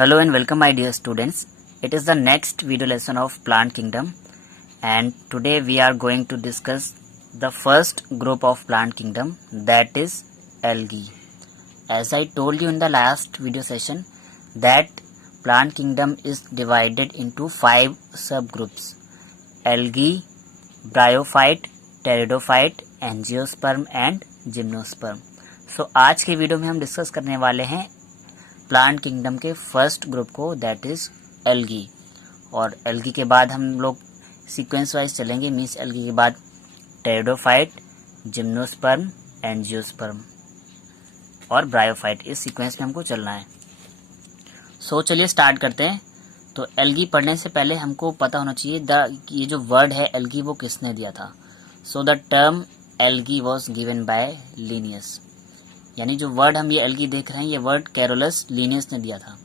Hello and welcome my dear students. It is the next video lesson of plant kingdom and today we are going to discuss the first group of plant kingdom, that is algae. As I told you in the last video session that plant kingdom is divided into 5 subgroups: algae, bryophyte, pteridophyte, angiosperm and gymnosperm. So आज के video में हम discuss करने वाले हैं plant kingdom के first group को, that is algae. और एल्गी के बाद हम लोग सीक्वेंस वाइज चलेंगे, मीन्स एल्गी के बाद टेरिडोफाइट, जिम्नोस्पर्म, एंजियोस्पर्म और ब्रायोफाइट। इस सीक्वेंस में हमको चलना है। सो चलिए स्टार्ट करते हैं। तो एल्गी पढ़ने से पहले हमको पता होना चाहिए ये जो वर्ड है एल्गी वो किसने दिया था। So the term algae was given by Linnaeus, यानी जो वर्ड हम ये एल्गी देख रहे हैं ये वर्ड कैरोलस लिनियस ने दिया था।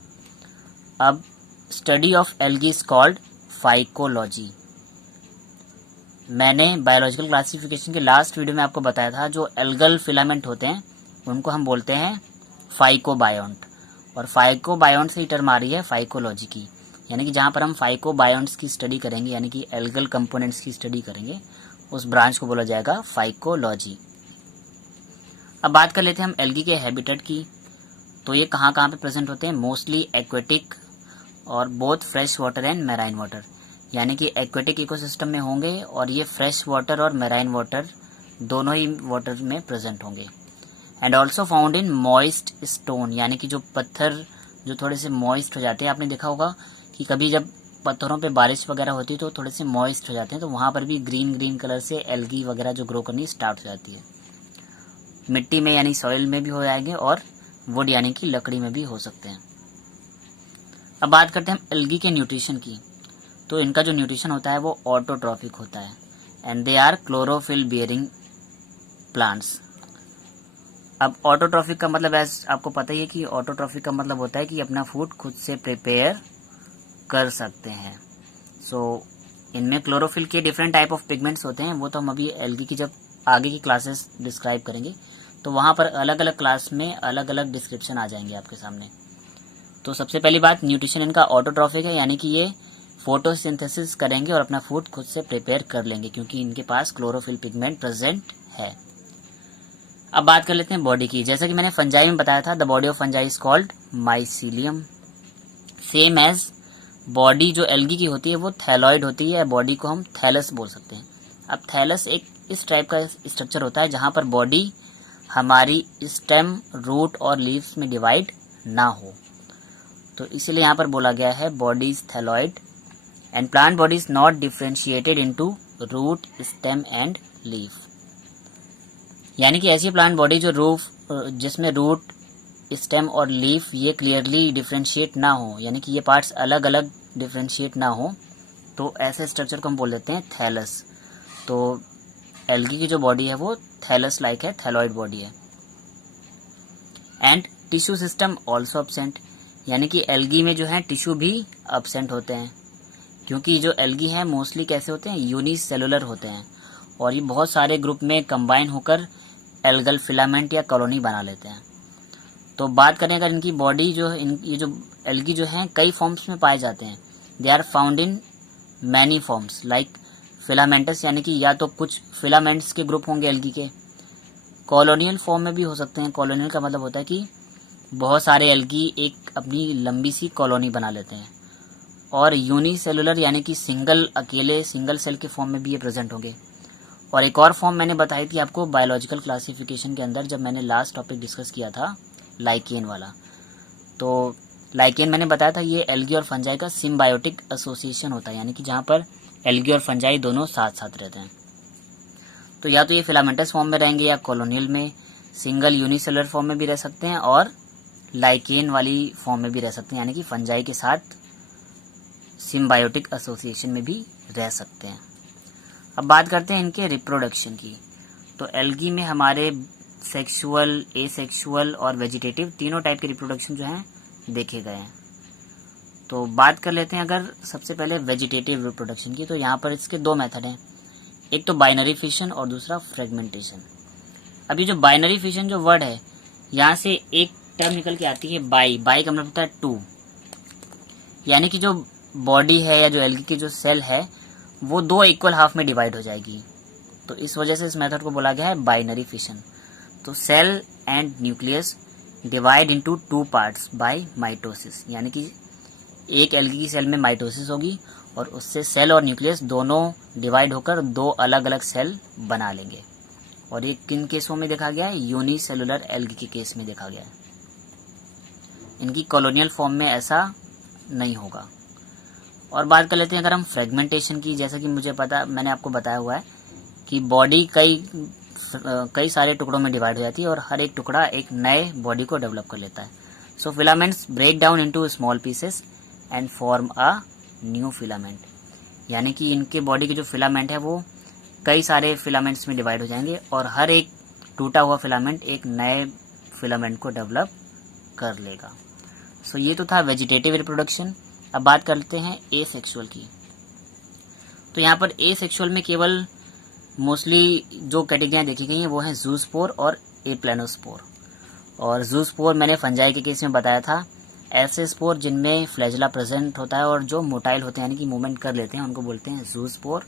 अब study of algae is called phycology. मैंने बायोलॉजिकल क्लासिफिकेशन के लास्ट वीडियो में आपको बताया था जो एल्गल फिलामेंट होते हैं उनको हम बोलते हैं फाइकोबायोंट, और फाइकोबायोंट से ही टर्म आ रही है फाइकोलॉजी की, यानी कि जहाँ पर हम फाइकोबायोंट्स की स्टडी करेंगे यानी कि एल्गल कंपोनेंट्स की स्टडी करेंगे उस ब्रांच को बोला जाएगा फाइकोलॉजी। अब बात कर लेते हैं हम एल्गी के हैबिटेट की। तो ये कहाँ कहाँ पे प्रेजेंट होते हैं? मोस्टली एक्वेटिक और both fresh water and marine water, यानी कि एक्वेटिक इकोसिस्टम में होंगे और ये फ्रेश वाटर और मैराइन वाटर दोनों ही वाटर में प्रेजेंट होंगे। And also found in moist stone, यानी कि जो पत्थर जो थोड़े से मॉइस्ट हो जाते हैं। आपने देखा होगा कि कभी जब पत्थरों पे बारिश वगैरह होती है तो थोड़े से मॉइस्ट हो जाते हैं, तो वहाँ पर भी ग्रीन ग्रीन कलर से एल्गी वगैरह जो ग्रो करनी स्टार्ट हो जाती है। मिट्टी में यानी सॉइल में भी हो जाएंगे और वुड यानी कि लकड़ी में भी हो सकते हैं। अब बात करते हैं हम एल्गी के न्यूट्रिशन की। तो इनका जो न्यूट्रिशन होता है वो ऑटोट्रॉफिक होता है and they are chlorophyll bearing plants. अब ऑटोट्रॉफिक का मतलब आपको पता ही है कि ऑटोट्रॉफिक का मतलब होता है कि अपना फूड खुद से प्रिपेयर कर सकते हैं। सो इनमें क्लोरोफिल के डिफरेंट टाइप ऑफ पिगमेंट्स होते हैं, वो तो हम अभी एल्गी की जब आगे की क्लासेस डिस्क्राइब करेंगे तो वहाँ पर अलग अलग क्लास में अलग अलग डिस्क्रिप्शन आ जाएंगे आपके सामने। तो सबसे पहली बात, न्यूट्रिशन इनका ऑटोट्रॉफिक है, यानी कि ये फोटोसिंथेसिस करेंगे और अपना फूड खुद से प्रिपेयर कर लेंगे क्योंकि इनके पास क्लोरोफिल पिगमेंट प्रेजेंट है। अब बात कर लेते हैं बॉडी की। जैसा कि मैंने फंजाई में बताया था, the body of fungi is called mycelium. Same as body जो एल्गी की होती है वो थैलॉइड होती है, बॉडी को हम थैलस बोल सकते हैं। अब थैलस एक इस टाइप का स्ट्रक्चर होता है जहाँ पर बॉडी हमारी स्टेम, रूट और लीव्स में डिवाइड ना हो, तो इसीलिए यहाँ पर बोला गया है body is thalloid. And plant body is not differentiated into root, stem and leaf, यानी कि ऐसी प्लांट बॉडी जो जिसमें रूट, स्टेम और लीफ ये क्लियरली डिफरेंशिएट ना हो, यानी कि ये पार्ट्स अलग अलग डिफरेंशिएट ना हो, तो ऐसे स्ट्रक्चर को हम बोल देते हैं थैलस। तो एल्गी की जो बॉडी है वो थैलस लाइक है, थैलॉइड बॉडी है। And tissue system also absent, यानी कि एल्गी में जो है टिश्यू भी अब्सेंट होते हैं क्योंकि जो एल्गी है मोस्टली कैसे होते हैं? यूनिसेलुलर होते हैं और ये बहुत सारे ग्रुप में कंबाइन होकर एल्गल फिलामेंट या कॉलोनी बना लेते हैं। तो बात करें अगर इनकी बॉडी ये जो एल्गी जो है कई फॉर्म्स में पाए जाते हैं। They are found in many forms like filamentous, यानी कि या तो कुछ फिलामेंट्स के ग्रुप होंगे एल्गी के, कॉलोनियल फॉर्म में भी हो सकते हैं। कॉलोनियल का मतलब होता है कि बहुत सारे एल्गी एक अपनी लंबी सी कॉलोनी बना लेते हैं, और यूनिसेलुलर यानी कि सिंगल सेल के फॉर्म में भी ये प्रेजेंट होंगे। और एक और फॉर्म मैंने बताई थी आपको बायोलॉजिकल क्लासिफिकेशन के अंदर जब मैंने लास्ट टॉपिक डिस्कस किया था लाइकेन वाला। तो लाइकेन मैंने बताया था ये एल्गी और फंजाई का सिम्बायोटिक एसोसिएशन होता है, यानी कि जहाँ पर एल्गी और फंजाई दोनों साथ साथ रहते हैं। तो या तो ये फिलामेंटस फॉर्म में रहेंगे या कॉलोनियल में सिंगल यूनिसेलुलर फॉर्म में भी रह सकते हैं और लाइकेन वाली फॉर्म में भी रह सकते हैं, यानी कि फंजाई के साथ सिम्बायोटिक एसोसिएशन में भी रह सकते हैं। अब बात करते हैं इनके रिप्रोडक्शन की। तो एल्गी में हमारे सेक्सुअल, एसेक्सुअल और वेजिटेटिव तीनों टाइप के रिप्रोडक्शन जो हैं देखे गए हैं। तो बात कर लेते हैं अगर सबसे पहले वेजिटेटिव रिप्रोडक्शन की। तो यहाँ पर इसके 2 मेथड हैं, एक तो बाइनरी फिशन और दूसरा फ्रेगमेंटेशन। अभी जो बाइनरी फिशन जो वर्ड है यहाँ से एक टर्म निकल के आती है बाई का मतलब होता है 2, यानी कि जो बॉडी है या जो एल्गी की जो सेल है वो 2 इक्वल हाफ में डिवाइड हो जाएगी। तो इस वजह से इस मेथड को बोला गया है बाइनरी फिशन। तो cell and nucleus divide into 2 parts by mitosis, यानी कि एक एल्गी की सेल में माइटोसिस होगी और उससे सेल और न्यूक्लियस दोनों डिवाइड होकर 2 अलग अलग सेल बना लेंगे। और ये किन केसों में देखा गया है? यूनिसेलुलर एल्गी के केस में देखा गया है। इनकी कॉलोनियल फॉर्म में ऐसा नहीं होगा। और बात कर लेते हैं अगर हम फ्रेगमेंटेशन की, जैसा कि मैंने आपको बताया हुआ है कि बॉडी कई सारे टुकड़ों में डिवाइड हो जाती है और हर एक टुकड़ा एक नए बॉडी को डेवलप कर लेता है। So filaments break down into small pieces and form a new filament, यानी कि इनके बॉडी के जो फिलामेंट है वो कई सारे फिलामेंट्स में डिवाइड हो जाएंगे और हर एक टूटा हुआ फिलामेंट एक नए फिलामेंट को डेवलप कर लेगा। सो ये तो था वेजिटेटिव रिप्रोडक्शन। अब बात करते हैं एसेक्सुअल की। तो यहाँ पर एसेक्सुअल में केवल मोस्टली जो कैटेगरियाँ देखी गई हैं वो हैं जूस्पोर और एप्लेनोस्पोर। और जूस्पोर मैंने फंजाई के केस में बताया था। ऐसे स्पोर जिनमें फ्लैजेला प्रेजेंट होता है और जो मोटाइल होते हैं यानी कि मूवमेंट कर लेते हैं उनको बोलते हैं जूस्पोर।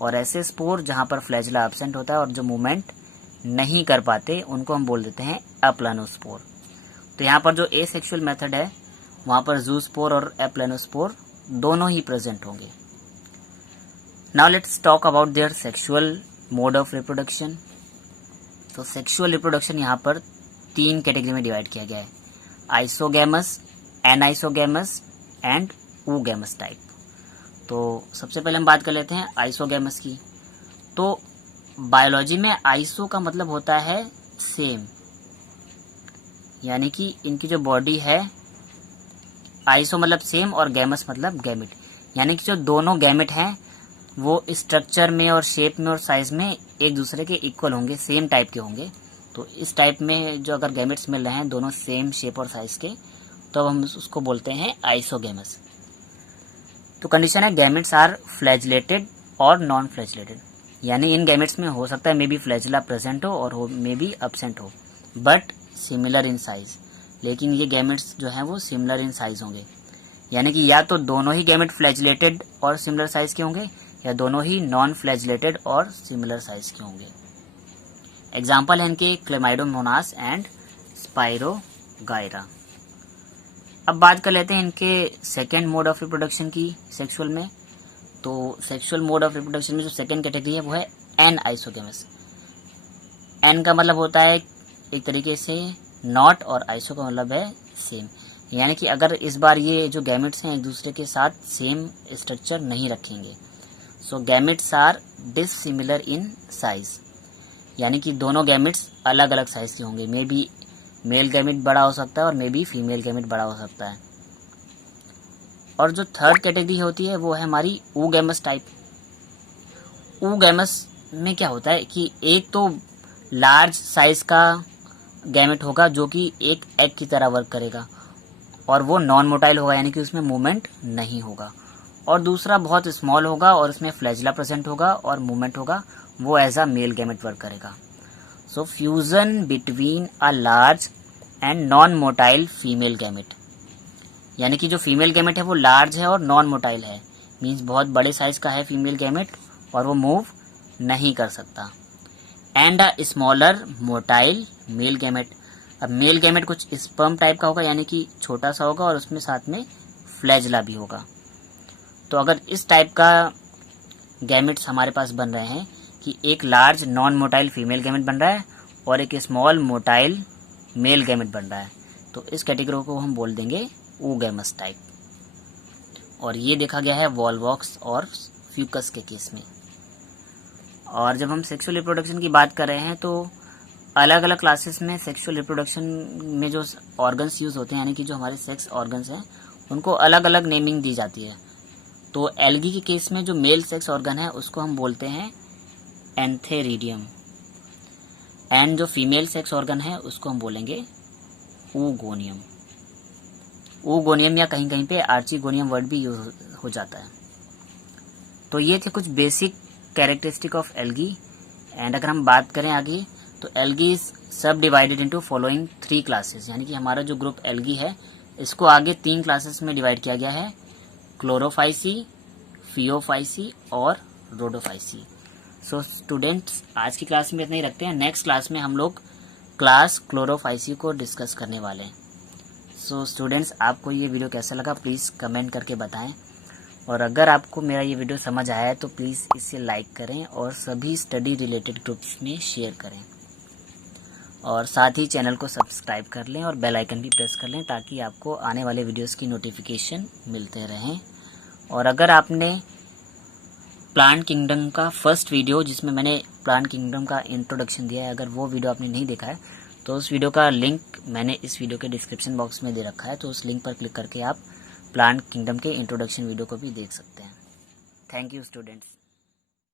और ऐसे स्पोर जहाँ पर फ्लैजेला एब्सेंट होता है और जो मूवमेंट नहीं कर पाते उनको हम बोल देते हैं अप्लानोस्पोर। तो यहाँ पर जो एसेक्सुअल मेथड है वहाँ पर जूस्पोर और एप्लेनोस्पोर दोनों ही प्रेजेंट होंगे। Now let's talk about their sexual mode of reproduction. तो सेक्सुअल रिप्रोडक्शन यहाँ पर 3 कैटेगरी में डिवाइड किया गया है, isogamous, anisogamous and oogamous type. तो सबसे पहले हम बात कर लेते हैं आइसोगैमस की। तो बायोलॉजी में आइसो का मतलब होता है सेम, यानी कि इनकी जो बॉडी है, आइसो मतलब सेम और गैमस मतलब गैमेट, यानी कि जो दोनों गैमेट हैं वो स्ट्रक्चर में और शेप में और साइज में एक दूसरे के इक्वल होंगे, सेम टाइप के होंगे। तो इस टाइप में जो अगर गैमेट्स मिल रहे हैं दोनों सेम शेप और साइज के, तो हम उसको बोलते हैं आइसोगैमस। तो कंडीशन है गैमेट्स आर फ्लैजिलेटेड और नॉन फ्लैजिलेटेड, यानी इन गैमेट्स में हो सकता है मे बी फ्लैजिला प्रेजेंट हो और मे बी एब्सेंट हो, बट सिमिलर इन साइज। लेकिन ये गैमेट्स जो हैं वो सिमिलर इन साइज होंगे, यानी कि या तो दोनों ही गैमेट फ्लैजिलेटेड और सिमिलर साइज के होंगे या दोनों ही नॉन फ्लैजिलेटेड और सिमिलर साइज के होंगे। एग्जाम्पल है इनके क्लेमाइडोमोनास एंड स्पाइरोगायरा। अब बात कर लेते हैं इनके सेकेंड मोड ऑफ रिप्रोडक्शन की सेक्सुअल में। तो सेक्सुअल मोड ऑफ रिप्रोडक्शन में जो सेकेंड कैटेगरी है वो है एन आइसोगैमस। एन का मतलब होता है एक तरीके से नॉट और आइसो का मतलब है सेम, यानी कि अगर इस बार ये जो गैमेट्स हैं एक दूसरे के साथ सेम स्ट्रक्चर नहीं रखेंगे। So gametes are dissimilar in size, यानी कि दोनों गैमेट्स अलग अलग साइज के होंगे। मे बी मेल गैमेट बड़ा हो सकता है और मे बी फीमेल गैमेट बड़ा हो सकता है। और जो थर्ड कैटेगरी होती है वो है हमारी oogamous टाइप। oogamous में क्या होता है कि एक तो लार्ज साइज का गैमेट होगा जो कि एक एग की तरह वर्क करेगा और वो नॉन मोटाइल होगा, यानी कि उसमें मूवमेंट नहीं होगा। और दूसरा बहुत स्मॉल होगा और उसमें फ्लैजिला प्रेजेंट होगा और मूवमेंट होगा, वो as a male gamete work करेगा। So fusion between a large and non motile female gamete, यानी कि जो फीमेल गैमेट है वो लार्ज है और नॉन मोटाइल है, मीन्स बहुत बड़े साइज का है फीमेल गैमेट और वो मूव नहीं कर सकता। And a smaller motile male gamete. अब मेल गैमेट कुछ स्पर्म टाइप का होगा, यानी कि छोटा सा होगा और उसमें साथ में फ्लैजिला भी होगा। तो अगर इस टाइप का गैमेट्स हमारे पास बन रहे हैं कि एक large non motile female gamete बन रहा है और एक स्मॉल मोटाइल मेल गैमेट बन रहा है, तो इस कैटेगरी को हम बोल देंगे oogamous टाइप। और ये देखा गया है वॉलवॉक्स और फ्यूकस के केस में। और जब हम सेक्सुअल रिप्रोडक्शन की बात कर रहे हैं तो अलग अलग क्लासेस में सेक्सुअल रिप्रोडक्शन में जो ऑर्गन्स यूज होते हैं, यानी कि जो हमारे सेक्स ऑर्गन्स हैं, उनको अलग अलग नेमिंग दी जाती है। तो एल्गी के केस में जो मेल सेक्स ऑर्गन है उसको हम बोलते हैं एंथेरिडियम, एंड जो फीमेल सेक्स ऑर्गन है उसको हम बोलेंगे oogoनियम। oogoनियम या कहीं कहीं पे आर्चिगोनियम वर्ड भी यूज हो जाता है। तो ये थे कुछ basic characteristic of algae. And अगर हम बात करें आगे तो एल्गी इज सब डिवाइडेड इनटू फॉलोइंग 3 क्लासेस, यानी कि हमारा जो ग्रुप एल्गी है इसको आगे 3 क्लासेस में डिवाइड किया गया है, क्लोरोफाइसी, फियोफाइसी और रोडोफाइसी। सो स्टूडेंट्स, आज की क्लास में इतना ही रखते हैं। नेक्स्ट क्लास में हम लोग क्लास क्लोरोफाइसी को डिस्कस करने वाले हैं। सो स्टूडेंट्स, आपको ये वीडियो कैसा लगा प्लीज़ कमेंट करके बताएं, और अगर आपको मेरा ये वीडियो समझ आया है तो प्लीज़ इसे लाइक करें और सभी स्टडी रिलेटेड ग्रुप्स में शेयर करें, और साथ ही चैनल को सब्सक्राइब कर लें और बेल आइकन भी प्रेस कर लें ताकि आपको आने वाले वीडियोस की नोटिफिकेशन मिलते रहें। और अगर आपने प्लांट किंगडम का फर्स्ट वीडियो, जिसमें मैंने प्लांट किंगडम का इंट्रोडक्शन दिया है, अगर वो वीडियो आपने नहीं देखा है तो उस वीडियो का लिंक मैंने इस वीडियो के डिस्क्रिप्शन बॉक्स में दे रखा है, तो उस लिंक पर क्लिक करके आप प्लांट किंगडम के इंट्रोडक्शन वीडियो को भी देख सकते हैं। Thank you students.